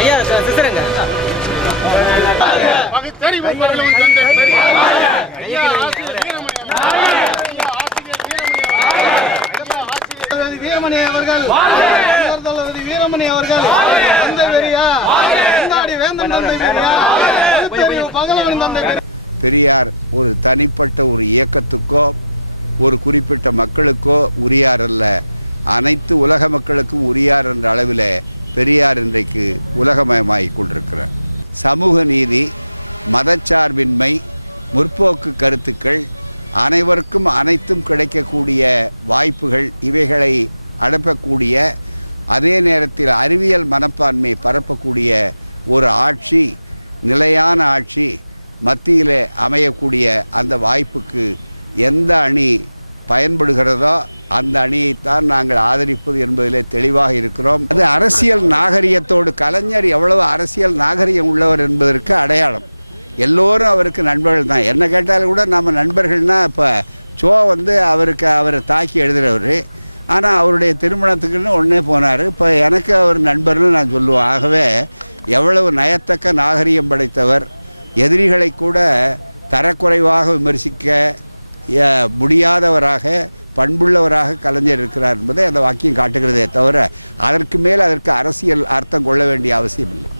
ஐயா சிஸ்டருங்க வீரமணி அவர்கள் வீரமணி அவர்கள் தந்தை பெரியா வேந்தன் தந்தை பெரியா பகலவனின் தந்தை. பெரியார் ஒரு தனிப்பட்ட ஒரு இயக்கத்துக்கோ ஒரு குறிப்பிட்ட மக்களுக்கோ உரியார் அல்ல, அனைத்து உலக மக்களுக்கும் உரியார் என்ற அளவில் பெரியார் இன்றைக்கு உலகமயமாகிக் கொண்டிருக்கிறார். சமூக நீதி, மதச்சார்பின்மை, முற்போக்கு கருத்துக்கள், அனைவருக்கும் அனைத்தும் கிடைக்கக்கூடிய வாய்ப்புகள், இவைகளை அடப்பக்கூடிய அதே நேரத்தில் அறிவியல் மனப்பான்மை பரப்பக்கூடிய ஒரு ஆட்சி, நிலையான ஆட்சி மத்தியில் அமையக்கூடிய அந்த வாய்ப்புக்கு எந்த அணி பயன்படுகிறதோ அந்த அணியைத்தான் நாங்கள் ஆதரிப்பது என்பதிலே தெளிவாக இருக்கிறோம். அது அரசியல் நாகரிகத்தோடு, கலைஞர் எவ்வளவு அரசியல் நாகரிகம் உள்ளவர் என்பதற்கு அடையாளம். எல்லோரும் அவருக்கு நண்பர்கள் தான். என்ன கேட்டாலும் கூட நம்ம நண்பர்கள்னால் இப்போ அவரை தாக்கி எழுதுகிறவர், ஆனால் அவருடைய திருமணத்துக்குன்னு ஒன்றே போனார். இப்போ எனக்கு அவர் நண்பர்னு நான் சொல்லுவேன். ஆகவே எவ்வளவு நயத்தக்க நாகரிகம் படைத்தவர், எதிரிகளை கூட தரக்குறைவாக விமர்சிக்க முடியாதவராக, பண்புள்ளவராக கலைஞர் இருக்கிறார் என்பதை அந்த வாக்கியம் காட்டுகிறதே தவிர அதற்கு மேல் அதற்கு அரசியல் அர்த்தம் கொள்ள வேண்டிய அவசியம் இல்லை.